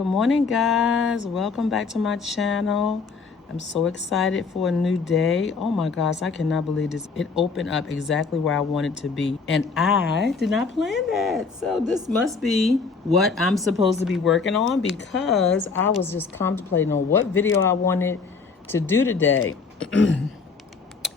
Good morning, guys. Welcome back to my channel. I'm so excited for a new day. Oh my gosh, I cannot believe this. It opened up exactly where I wanted to be. And I did not plan that. So this must be what I'm supposed to be working on, because I was just contemplating on what video I wanted to do today. And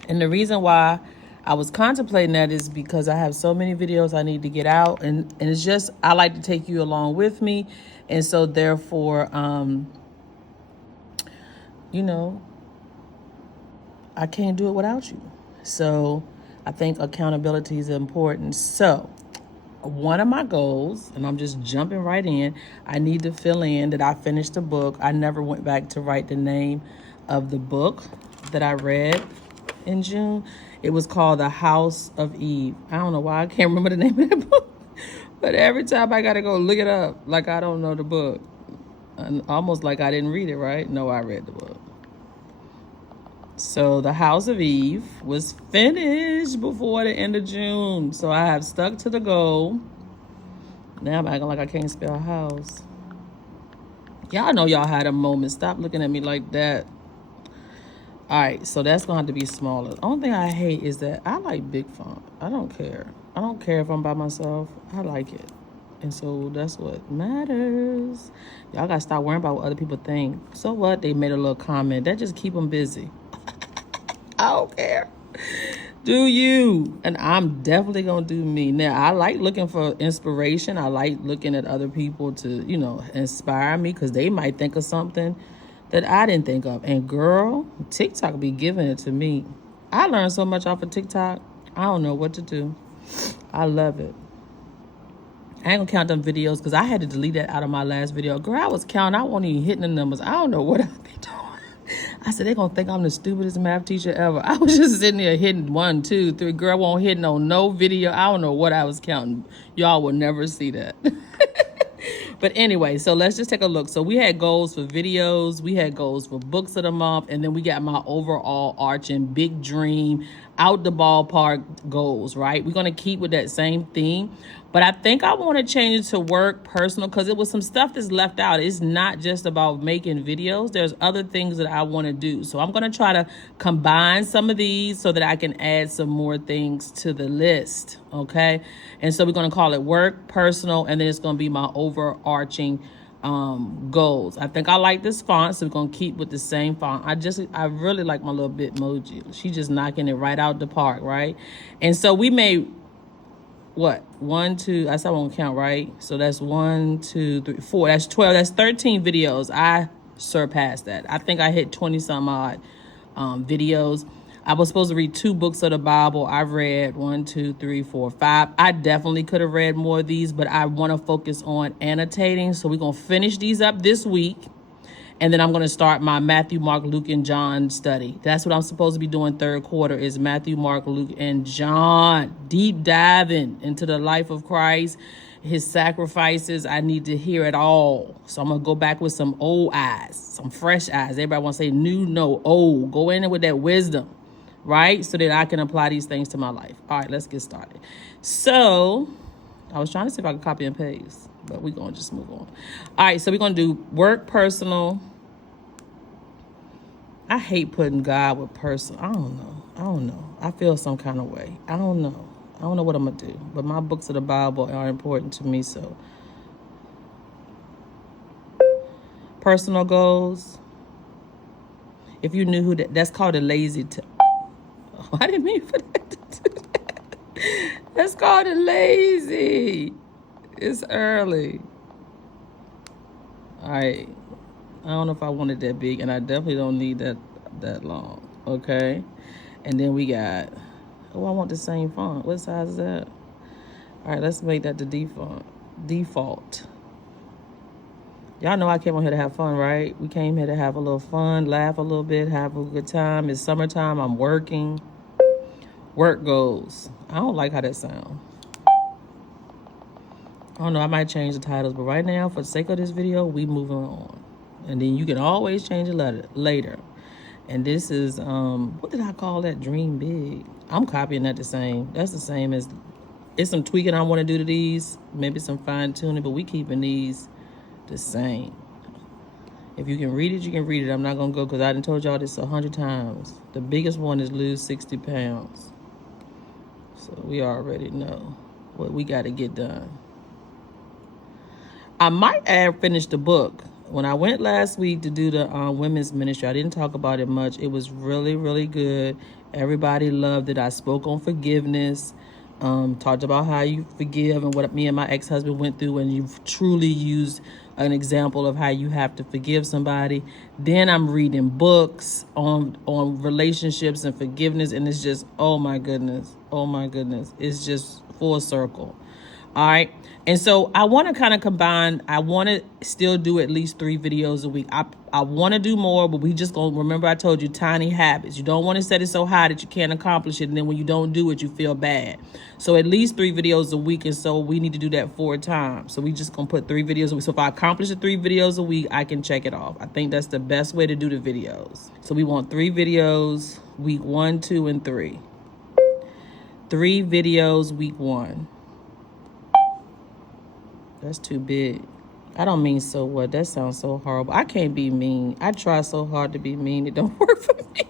the reason why I was contemplating that is because I have so many videos I need to get out, and it's just, I like to take you along with me. And so therefore, I can't do it without you. So I think accountability is important. So one of my goals, and I'm just jumping right in, I need to fill in that I finished the book. I never went back to write the name of the book that I read in June. It was called The House of Eve. I don't know why I can't remember the name of the book, but every time I gotta go look it up, like I don't know the book. And almost like I didn't read it, right? No, I read the book. So The House of Eve was finished before the end of June. So I have stuck to the goal. Now I'm acting like I can't spell house. Y'all know y'all had a moment. Stop looking at me like that. All right, so that's gonna have to be smaller. The only thing I hate is that I like big font. I don't care. I don't care if I'm by myself. I like it. And so that's what matters. Y'all gotta stop worrying about what other people think. So what? They made a little comment. That just keep them busy. I don't care. Do you? And I'm definitely gonna do me. Now, I like looking for inspiration. I like looking at other people to, inspire me, because they might think of something that I didn't think of. And girl, TikTok be giving it to me. I learned so much off of TikTok. I don't know what to do. I love it. I ain't gonna count them videos because I had to delete that out of my last video. Girl, I was counting. I wasn't even hitting the numbers. I don't know what I be doing. I said, they're gonna think I'm the stupidest math teacher ever. I was just sitting there hitting 1, 2, 3. Girl, I won't hit no video. I don't know what I was counting. Y'all will never see that. But anyway, so let's just take a look. So we had goals for videos, we had goals for books of the month, and then we got my overall arching big dream, out the ballpark goals, right? We're going to keep with that same theme, but I think I want to change it to work, personal, because it was some stuff that's left out. It's not just about making videos. There's other things that I want to do. So I'm going to try to combine some of these so that I can add some more things to the list, okay? And so we're going to call it work, personal, and then it's going to be my overarching goals. I think I like this font, so we're gonna keep with the same font. I really like my little Bitmoji. She's just knocking it right out the park, right? And so we made what, 1, 2, I said I won't count, right? So that's 1, 2, 3, 4, that's 12, that's 13 videos. I surpassed that. I think I hit 20 some odd videos. I was supposed to read 2 books of the Bible. I've read 1, 2, 3, 4, 5. I definitely could have read more of these, but I want to focus on annotating. So we're going to finish these up this week. And then I'm going to start my Matthew, Mark, Luke, and John study. That's what I'm supposed to be doing third quarter, is Matthew, Mark, Luke, and John. Deep diving into the life of Christ, his sacrifices. I need to hear it all. So I'm going to go back with some old eyes, some fresh eyes. Everybody want to say new, no, old. Go in there with that wisdom, right? So that I can apply these things to my life. All right, let's get started. So I was trying to see if I could copy and paste, but we're going to just move on. All right, so we're going to do work, personal. I hate putting God with personal. I don't know. I feel some kind of way. I don't know what I'm going to do, but my books of the Bible are important to me. So personal goals. If you knew who that's called a lazy I didn't mean for that to do that. That's called a lazy. It's early. All right. I don't know if I want it that big, and I definitely don't need that long. Okay. And then we got, I want the same font. What size is that? All right, let's make that the default. Y'all know I came on here to have fun, right? We came here to have a little fun, laugh a little bit, have a good time. It's summertime. I'm working. Work goals. I don't like how that sounds. I don't know. I might change the titles, but right now, for the sake of this video, we moving on. And then you can always change it later. And this is, what did I call that? Dream big. I'm copying that the same. That's the same as, it's some tweaking I want to do to these. Maybe some fine tuning, but we keeping these the same. If you can read it, you can read it. I'm not going to go because I done told y'all this 100 times. The biggest one is lose 60 pounds. So we already know what we got to get done. I might add finish the book. When I went last week to do the women's ministry, I didn't talk about it much. It was really, really good. Everybody loved it. I spoke on forgiveness. Talked about how you forgive and what me and my ex-husband went through when you've truly used an example of how you have to forgive somebody. Then I'm reading books on relationships and forgiveness, and it's just, oh my goodness, it's just full circle. All right. And so I want to kind of combine. I want to still do at least 3 videos a week. I want to do more, but we just going to remember I told you tiny habits. You don't want to set it so high that you can't accomplish it. And then when you don't do it, you feel bad. So at least 3 videos a week. And so we need to do that 4 times. So we just going to put 3 videos a week. So if I accomplish the 3 videos a week, I can check it off. I think that's the best way to do the videos. So we want 3 videos week 1, 2, and 3. 3 videos week 1. That's too big. I don't mean so what. That sounds so horrible. I can't be mean. I try so hard to be mean. It don't work for me.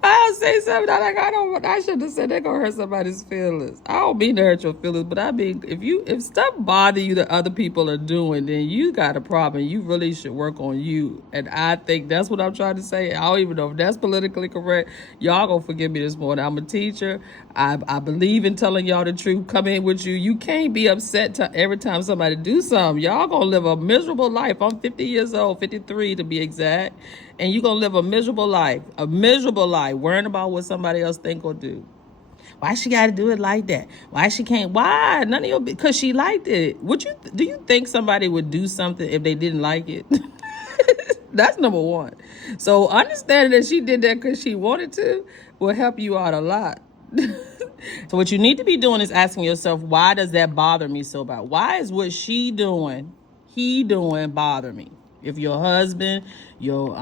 I'll say something I shouldn't have said. They're gonna hurt somebody's feelings. I don't mean to hurt your feelings, but I mean if stuff bother you that other people are doing, then you got a problem. You really should work on you. And I think that's what I'm trying to say. I don't even know if that's politically correct. Y'all gonna forgive me this morning. I'm a teacher. I believe in telling y'all the truth. Come in with you. You can't be upset every time somebody do something. Y'all gonna live a miserable life. I'm 50 years old, 53 to be exact. And you're going to live a miserable life, worrying about what somebody else think or do. Why she got to do it like that? Why she can't? Why? None of your, because she liked it. Do you think somebody would do something if they didn't like it? That's number one. So understanding that she did that because she wanted to will help you out a lot. So what you need to be doing is asking yourself, why does that bother me so bad? Why is what he doing bother me? If your husband, your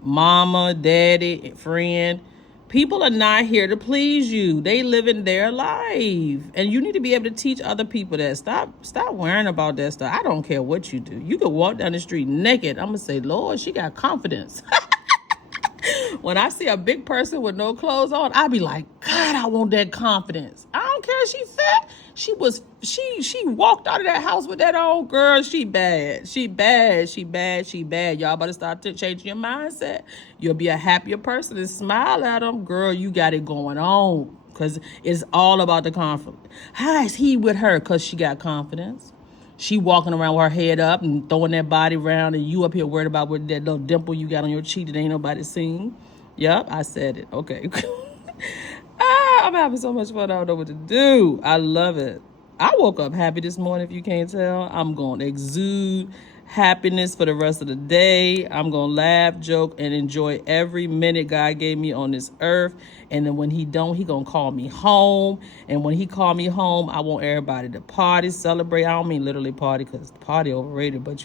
mama, daddy, friend, people are not here to please you. They living their life. And you need to be able to teach other people that. Stop worrying about that stuff. I don't care what you do. You can walk down the street naked. I'm going to say, Lord, she got confidence. When I see a big person with no clothes on, I be like, God, I want that confidence. I don't care if she fat. She walked out of that house with that old girl. She bad. Y'all better start changing your mindset. You'll be a happier person and smile at them. Girl, you got it going on because it's all about the confidence. How is he with her? Because she got confidence. She walking around with her head up and throwing that body around, and you up here worried about what that little dimple you got on your cheek that ain't nobody seen. Yep, I said it. Okay. I'm having so much fun. I don't know what to do. I love it. I woke up happy this morning, if you can't tell. I'm going to exude happiness for the rest of the day. I'm going to laugh, joke, and enjoy every minute God gave me on this earth. And then when he don't, he going to call me home. And when he call me home, I want everybody to party, celebrate. I don't mean literally party because party overrated, but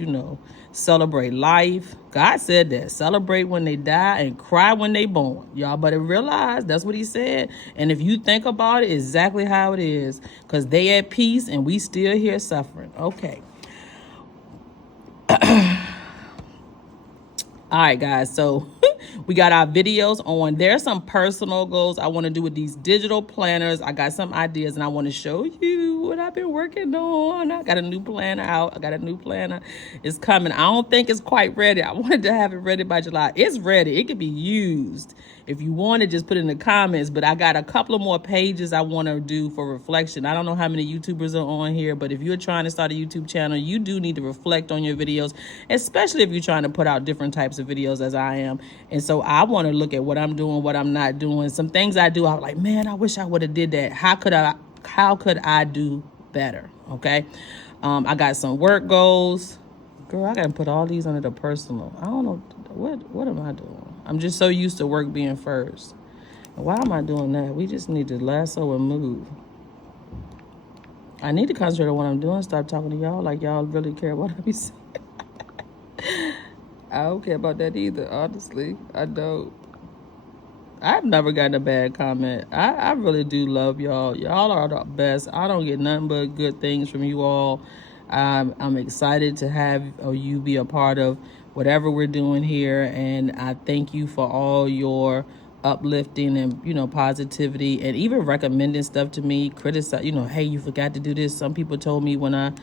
celebrate life. God said that. Celebrate when they die and cry when they born. Y'all better realize that's what he said. And if you think about it, exactly how it is. Because they at peace and we still here suffering. Okay. All right, guys. So we got our videos on. There's some personal goals I want to do with these digital planners. I got some ideas and I want to show you what I've been working on. I got a new planner out. It's coming. I don't think it's quite ready. I wanted to have it ready by July. It's ready. It could be used. If you want to, just put it in the comments. But I got a couple of more pages I want to do for reflection. I don't know how many YouTubers are on here, but if you're trying to start a YouTube channel, you do need to reflect on your videos, especially if you're trying to put out different types of videos as I am. And so I want to look at what I'm doing, what I'm not doing. Some things I do, I'm like, man, I wish I would have did that. How could I do better? Okay. I got some work goals. Girl, I got to put all these under the personal. I don't know. What am I doing? I'm just so used to work being first. Why am I doing that? We just need to lasso and move. I need to concentrate on what I'm doing. Stop talking to y'all like y'all really care what I be saying. I don't care about that either, honestly. I don't. I've never gotten a bad comment. I really do love y'all. Y'all are the best. I don't get nothing but good things from you all. I'm excited to have you be a part of whatever we're doing here. And I thank you for all your uplifting and, positivity, and even recommending stuff to me, criticize, hey, you forgot to do this. Some people told me when I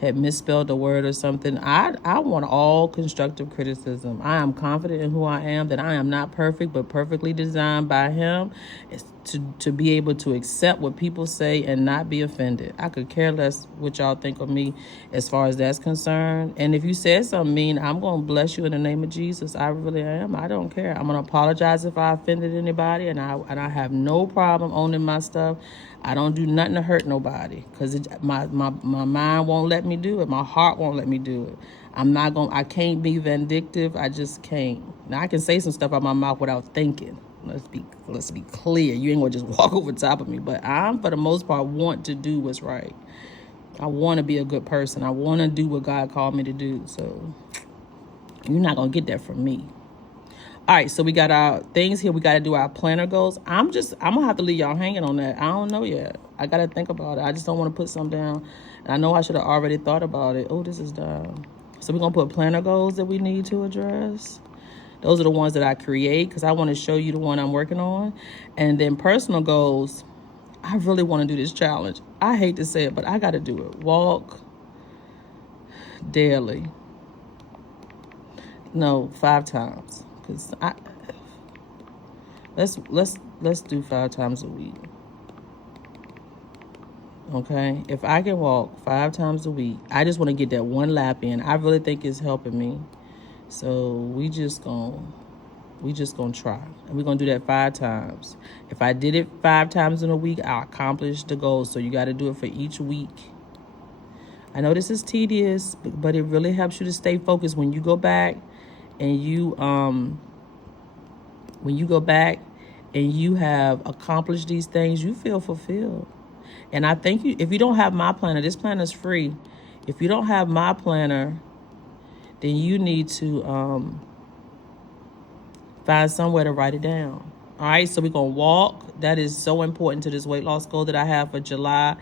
had misspelled a word or something. I want all constructive criticism. I am confident in who I am, that I am not perfect, but perfectly designed by him. It's to be able to accept what people say and not be offended. I could care less what y'all think of me as far as that's concerned. And if you said something mean, I'm going to bless you in the name of Jesus. I really am. I don't care. I'm going to apologize if I offended anybody, and I have no problem owning my stuff. I don't do nothing to hurt nobody, because my mind won't let me do it. My heart won't let me do it. I can't be vindictive. I just can't. Now, I can say some stuff out my mouth without thinking. Let's be clear. You ain't gonna just walk over top of me. But I, for the most part, want to do what's right. I want to be a good person. I want to do what God called me to do. So you're not gonna get that from me. All right, so we got our things here. We got to do our planner goals. I'm gonna have to leave y'all hanging on that. I don't know yet. I got to think about it. I just don't want to put something down. And I know I should have already thought about it. Oh, this is done. So we're gonna put planner goals that we need to address. Those are the ones that I create, because I want to show you the one I'm working on. And then personal goals, I really want to do this challenge. I hate to say it, but I got to do it. Walk daily. No, 5 times. Because let's do 5 times a week. Okay? If I can walk 5 times a week, I just want to get that one lap in. I really think it's helping me. So we just gonna try, and we're gonna do that 5 times. If I did it 5 times in a week, I'll accomplish the goal. So you got to do it for each week. I know this is tedious, but it really helps you to stay focused when you go back and you have accomplished these things. You feel fulfilled. And I think if you don't have my planner, this planner is free. If you don't have my planner, then you need to find somewhere to write it down. All right, so we're going to walk. That is so important to this weight loss goal that I have for July.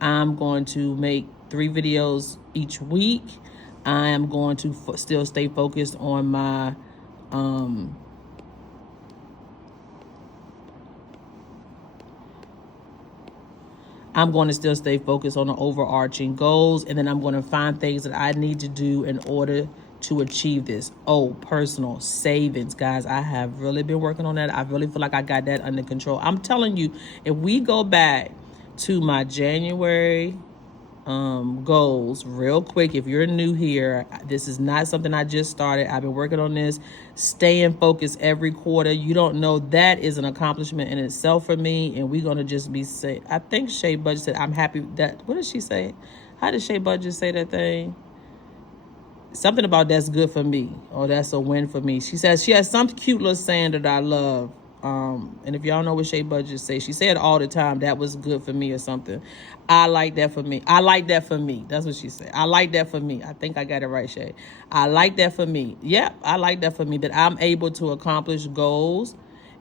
I'm going to make 3 videos each week. I am going to still stay focused on my I'm going to still stay focused on the overarching goals, and then I'm going to find things that I need to do in order to achieve this. Oh, personal savings, guys. I have really been working on that. I really feel like I got that under control. I'm telling you, if we go back to my January goals real quick, if you're new here, this is not something I just started. I've been working on this, staying focused every quarter. You don't know, that is an accomplishment in itself for me. And we're going to just be say, I think Shay Budget said, I'm happy that, what did she say? How did Shay Budget say that thing? Something about that's good for me, or that's a win for me. She says she has some cute little saying that I love. And if y'all know what Shay Budget say, she said all the time, that was good for me or something. I like that for me. I like that for me. That's what she said. I like that for me. I think I got it right, Shay. I like that for me. Yep, I like that for me, that I'm able to accomplish goals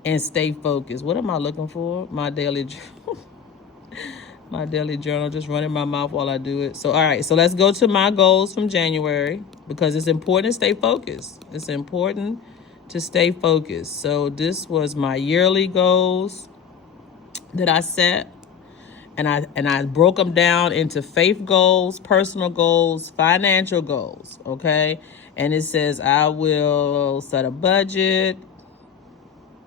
and stay focused. What am I looking for? My daily journal. My daily journal, just running my mouth while I do it. So, all right. So let's go to my goals from January, because it's important to stay focused. It's important to stay focused. So this was my yearly goals that I set. And I broke them down into faith goals, personal goals, financial goals, okay? And it says I will set a budget.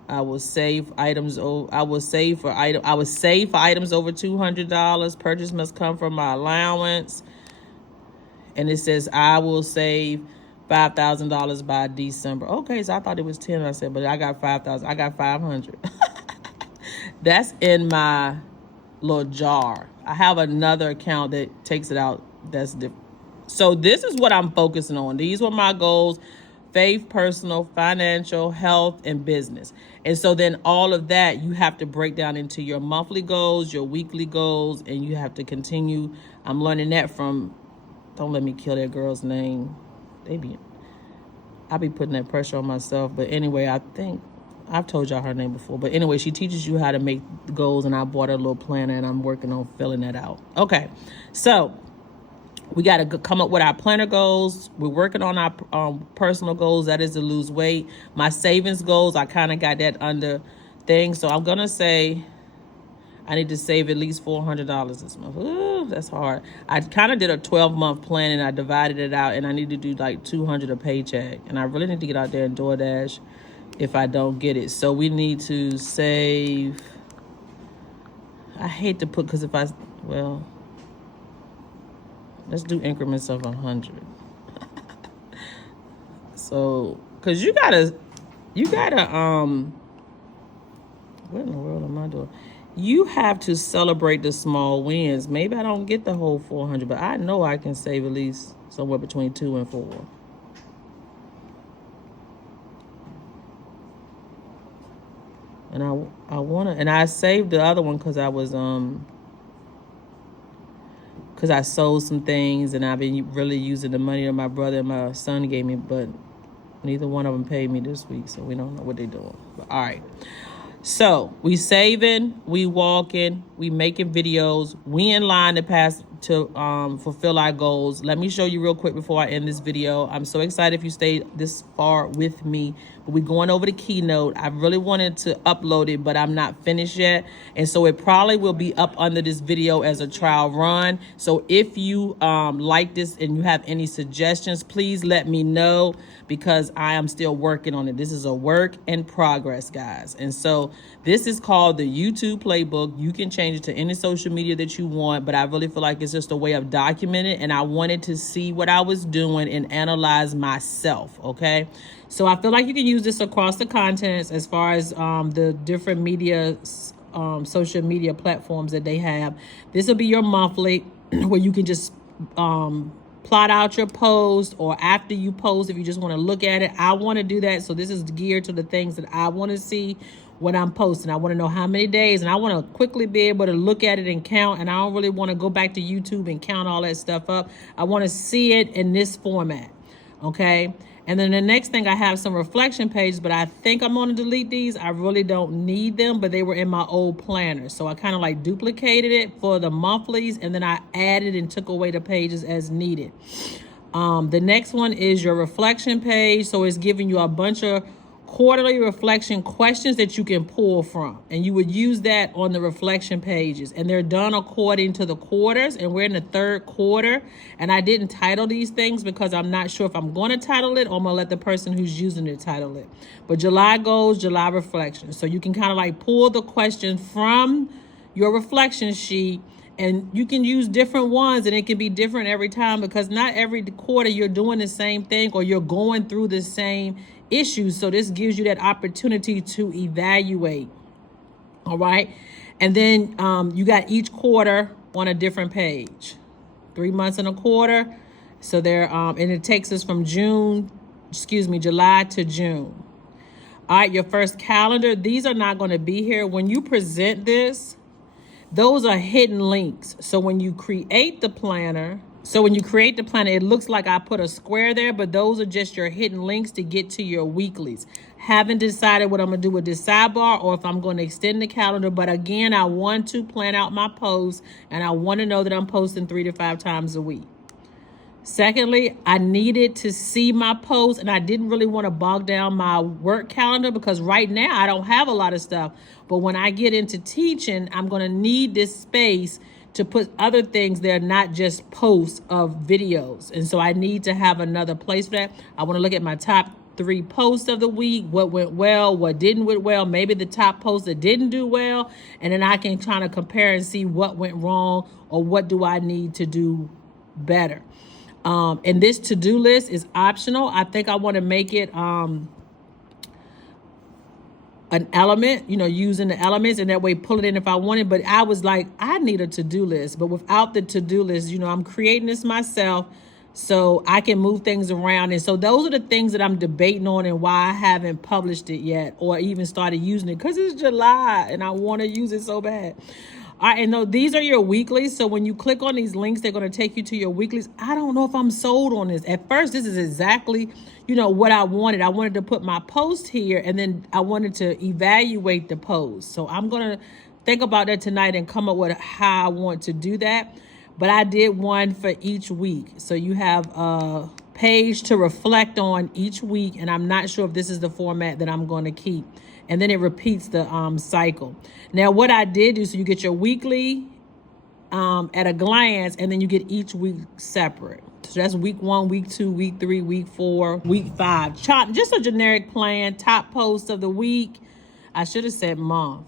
I will save for items over $200. Purchase must come from my allowance. And it says I will save $5,000 by December. Okay, so I thought it was 10. I said, but I got 5,000. I got 500. That's in my little jar. I have another account that takes it out. That's different. So this is what I'm focusing on. These were my goals: faith, personal, financial, health, and business. And so then all of that you have to break down into your monthly goals, your weekly goals, and you have to continue. I'm learning that from, don't let me kill that girl's name. I be putting that pressure on myself. But anyway, I think I've told y'all her name before. But anyway, she teaches you how to make goals, and I bought her a little planner, and I'm working on filling that out. Okay, so We got to come up with our planner goals. We're working on our personal goals. That is to lose weight. My savings goals, I kind of got that under thing. So I'm going to say I need to save at least $400 this month. Ooh, that's hard. I kind of did a 12-month plan and I divided it out, and I need to do like $200 a paycheck. And I really need to get out there and DoorDash if I don't get it. So we need to save. I hate to put, because if I, well, let's do increments of 100. So, because you gotta, what in the world am I doing? You have to celebrate the small wins. Maybe I don't get the whole 400, but I know I can save at least somewhere between 2 and 4. And I wanna, and I saved the other one because I was because I sold some things, and I've been really using the money that my brother and my son gave me, but neither one of them paid me this week, so we don't know what they're doing. But all right. So we saving, we walking, we making videos, we in line to fulfill our goals. Let me show you real quick before I end this video. I'm so excited if you stayed this far with me. But we're going over the keynote. I really wanted to upload it, but I'm not finished yet. And so it probably will be up under this video as a trial run. So if you like this and you have any suggestions, please let me know, because I am still working on it. This is a work in progress, guys. And so this is called the YouTube playbook. You can change it to any social media that you want, but I really feel like it's just a way of documenting, and I wanted to see what I was doing and analyze myself, okay? So I feel like you can use this across the contents as far as the different media, social media platforms that they have. This will be your monthly where you can just plot out your post, or after you post, if you just want to look at it. I want to do that. So this is geared to the things that I want to see when I'm posting. I want to know how many days, and I want to quickly be able to look at it and count. And I don't really want to go back to YouTube and count all that stuff up. I want to see it in this format. Okay. And then the next thing, I have some reflection pages, but I think I'm going to delete these. I really don't need them, but they were in my old planner. So I kind of like duplicated it for the monthlies, and then I added and took away the pages as needed. The next one is your reflection page. So it's giving you a bunch of quarterly reflection questions that you can pull from, and you would use that on the reflection pages, and they're done according to the quarters, and we're in the 3rd quarter. And I didn't title these things because I'm not sure if I'm going to title it, or I'm going to let the person who's using it title it. But July goals, July reflection. So you can kind of like pull the question from your reflection sheet, and you can use different ones, and it can be different every time, because not every quarter you're doing the same thing or you're going through the same issues. So this gives you that opportunity to evaluate. All right. And then you got each quarter on a different page, 3 months and a quarter. So there, and it takes us from July to June. All right. Your first calendar, these are not going to be here. When you present this, those are hidden links. So when you create the planner, it looks like I put a square there, but those are just your hidden links to get to your weeklies. Haven't decided what I'm going to do with this sidebar, or if I'm going to extend the calendar. But again, I want to plan out my posts, and I want to know that I'm posting 3 to 5 times a week. Secondly, I needed to see my posts, and I didn't really want to bog down my work calendar, because right now I don't have a lot of stuff. But when I get into teaching, I'm going to need this space to put other things there, not just posts of videos. And so I need to have another place for that. I want to look at my top 3 posts of the week, what went well, what didn't went well, maybe the top posts that didn't do well. And then I can kind of compare and see what went wrong, or what do I need to do better. And this to-do list is optional. I think I want to make it an element, using the elements, and that way pull it in if I want it. But I was like, I need a to-do list. But without the to-do list, I'm creating this myself so I can move things around. And so those are the things that I'm debating on, and why I haven't published it yet, or even started using it, because it's July and I want to use it so bad. All right, and these are your weeklies. So when you click on these links, they're going to take you to your weeklies. I don't know if I'm sold on this. At first, this is exactly, what I wanted. I wanted to put my post here, and then I wanted to evaluate the post. So I'm going to think about that tonight and come up with how I want to do that. but I did one for each week. So you have a page to reflect on each week, and I'm not sure if this is the format that I'm going to keep. And then it repeats the cycle. Now, what I did do, so you get your weekly at a glance, and then you get each week separate. So that's week 1, week 2, week 3, week 4, week 5. Just a generic plan, top post of the week. I should have said month,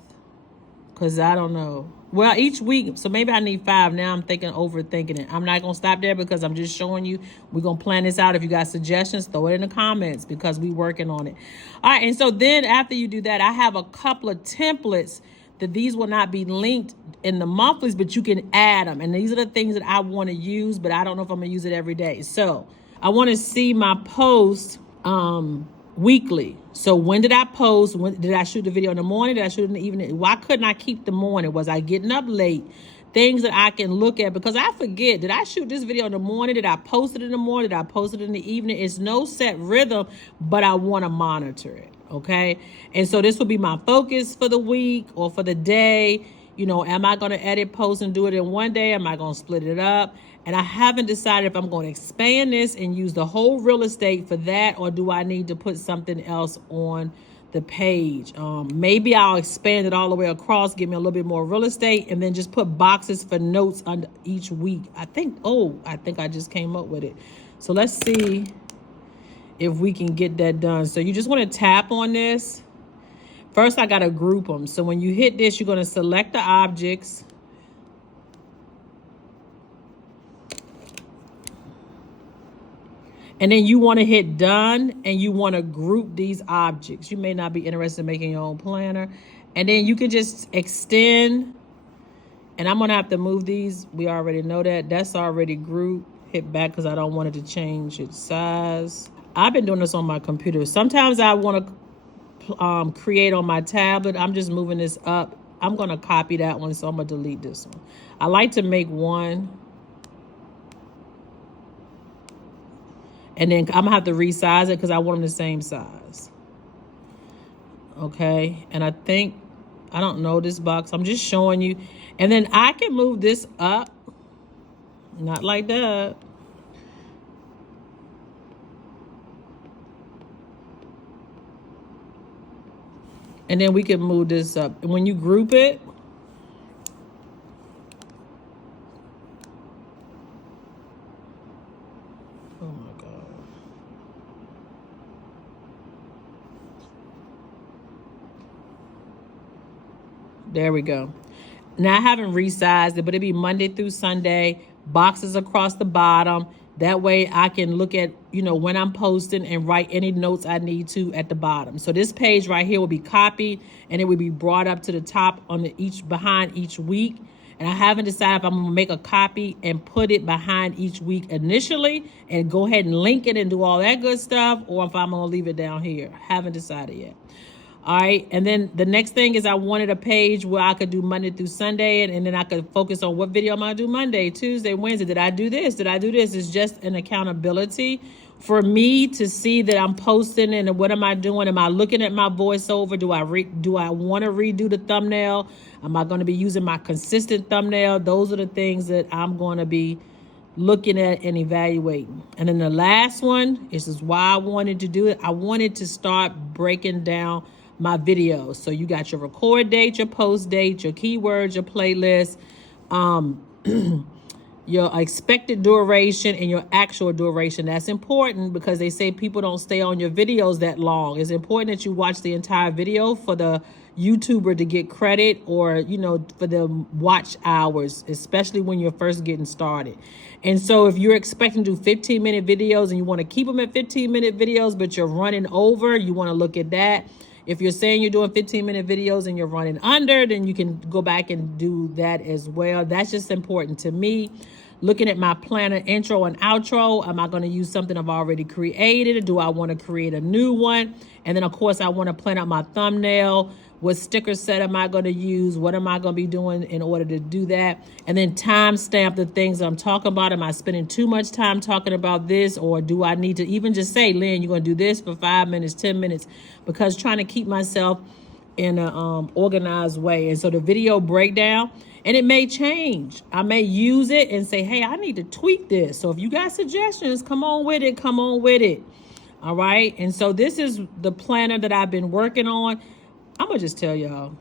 because I don't know. Well, each week, so maybe I need 5. Now I'm overthinking it. I'm not going to stop there because I'm just showing you. We're going to plan this out. If you got suggestions, throw it in the comments because we're working on it. All right, and so then after you do that, I have a couple of templates that these will not be linked in the monthlies, but you can add them. And these are the things that I want to use, but I don't know if I'm going to use it every day. So I want to see my post weekly. So when did I post? When did I shoot the video in the morning? Did I shoot it in the evening? Why couldn't I keep the morning? Was I getting up late? Things that I can look at, because I forget, did I shoot this video in the morning? Did I post it in the morning? Did I post it in the evening? It's no set rhythm, but I want to monitor it. Okay. And so this will be my focus for the week or for the day. You know, am I going to edit, post, and do it in one day? Am I going to split it up? And I haven't decided if I'm going to expand this and use the whole real estate for that, or do I need to put something else on the page? Maybe I'll expand it all the way across, give me a little bit more real estate, and then just put boxes for notes under each week. I think I just came up with it. So let's see if we can get that done. So you just want to tap on this. First, I got to group them. So when you hit this, you're going to select the objects. And then you want to hit done, and you want to group these objects. You may not be interested in making your own planner. And then you can just extend. And I'm going to have to move these. We already know that. That's already grouped. Hit back because I don't want it to change its size. I've been doing this on my computer. Sometimes I want to create on my tablet. I'm just moving this up. I'm going to copy that one, so I'm going to delete this one. I like to make one. And then I'm going to have to resize it because I want them the same size. Okay. And I don't know this box. I'm just showing you. And then I can move this up. Not like that. And then we can move this up. And when you group it, oh my God. There we go. Now I haven't resized it, but it'd be Monday through Sunday, boxes across the bottom. That way I can look at, when I'm posting and write any notes I need to at the bottom. So this page right here will be copied and it will be brought up to the top on behind each week. And I haven't decided if I'm going to make a copy and put it behind each week initially and go ahead and link it and do all that good stuff, or if I'm going to leave it down here. Haven't decided yet. All right. And then the next thing is I wanted a page where I could do Monday through Sunday, and then I could focus on what video I'm going to do Monday, Tuesday, Wednesday. Did I do this? Did I do this? It's just an accountability for me to see that I'm posting and what am I doing? Am I looking at my voiceover? Do I want to redo the thumbnail? Am I going to be using my consistent thumbnail? Those are the things that I'm going to be looking at and evaluating. And then the last one, this is why I wanted to do it. I wanted to start breaking down my videos. So you got your record date, your post date, your keywords, your playlist, your expected duration, and your actual duration. That's important because they say people don't stay on your videos that long. It's important that you watch the entire video for the YouTuber to get credit, or, for the watch hours, especially when you're first getting started. And so if you're expecting to do 15-minute videos and you want to keep them at 15-minute videos, but you're running over, you want to look at that. If you're saying you're doing 15-minute videos and you're running under, then you can go back and do that as well. That's just important to me. Looking at my planner intro and outro, am I going to use something I've already created, or do I want to create a new one? And then, of course, I want to plan out my thumbnail. What sticker set am I going to use? What am I going to be doing in order to do that? And then timestamp the things I'm talking about. Am I spending too much time talking about this? Or do I need to even just say, Lynn, you're going to do this for 5 minutes, 10 minutes? Because trying to keep myself in an organized way. And so the video breakdown And it may change. I may use it and say, hey, I need to tweak this. So if you got suggestions, come on with it. Come on with it. All right. And so this is the planner that I've been working on. I'm going to just tell y'all,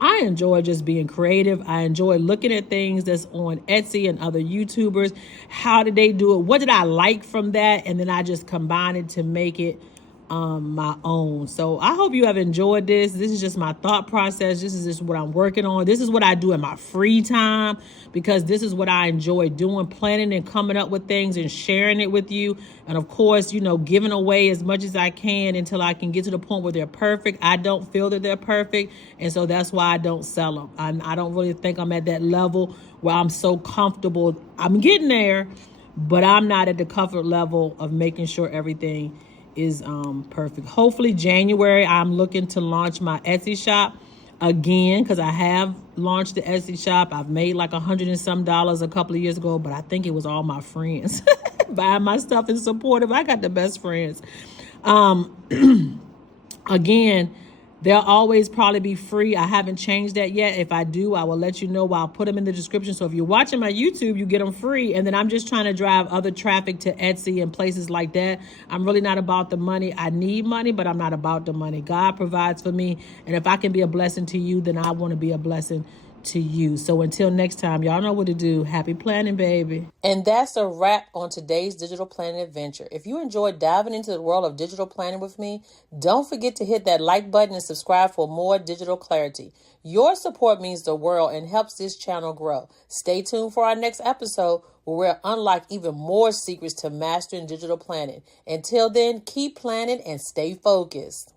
I enjoy just being creative. I enjoy looking at things that's on Etsy and other YouTubers. How did they do it? What did I like from that? And then I just combine it to make it my own. So I hope you have enjoyed this. This is just my thought process. This is just what I'm working on. This is what I do in my free time, because this is what I enjoy doing, planning and coming up with things and sharing it with you. And of course, you know, giving away as much as I can until I can get to the point where they're perfect. I don't feel that they're perfect. And so that's why I don't sell them. I don't really think I'm at that level where I'm so comfortable. I'm getting there, but I'm not at the comfort level of making sure everything is perfect. Hopefully January, I'm looking to launch my Etsy shop again, because I have launched the Etsy shop. I've made like $100 and some a couple of years ago, but I think it was all my friends buying my stuff and supportive. I got the best friends. Again, they'll always probably be free. I haven't changed that yet. If I do, I will let you know. I'll put them in the description. So if you're watching my YouTube, you get them free. And then I'm just trying to drive other traffic to Etsy and places like that. I'm really not about the money. I need money, but I'm not about the money. God provides for me. And if I can be a blessing to you, then I want to be a blessing to you. So until next time, y'all know what to do. Happy planning, baby. And that's a wrap on today's digital planning adventure. If you enjoyed diving into the world of digital planning with me, don't forget to hit that like button and subscribe for more digital clarity. Your support means the world and helps this channel grow. Stay tuned for our next episode, where we'll unlock even more secrets to mastering digital planning. Until then, keep planning and stay focused.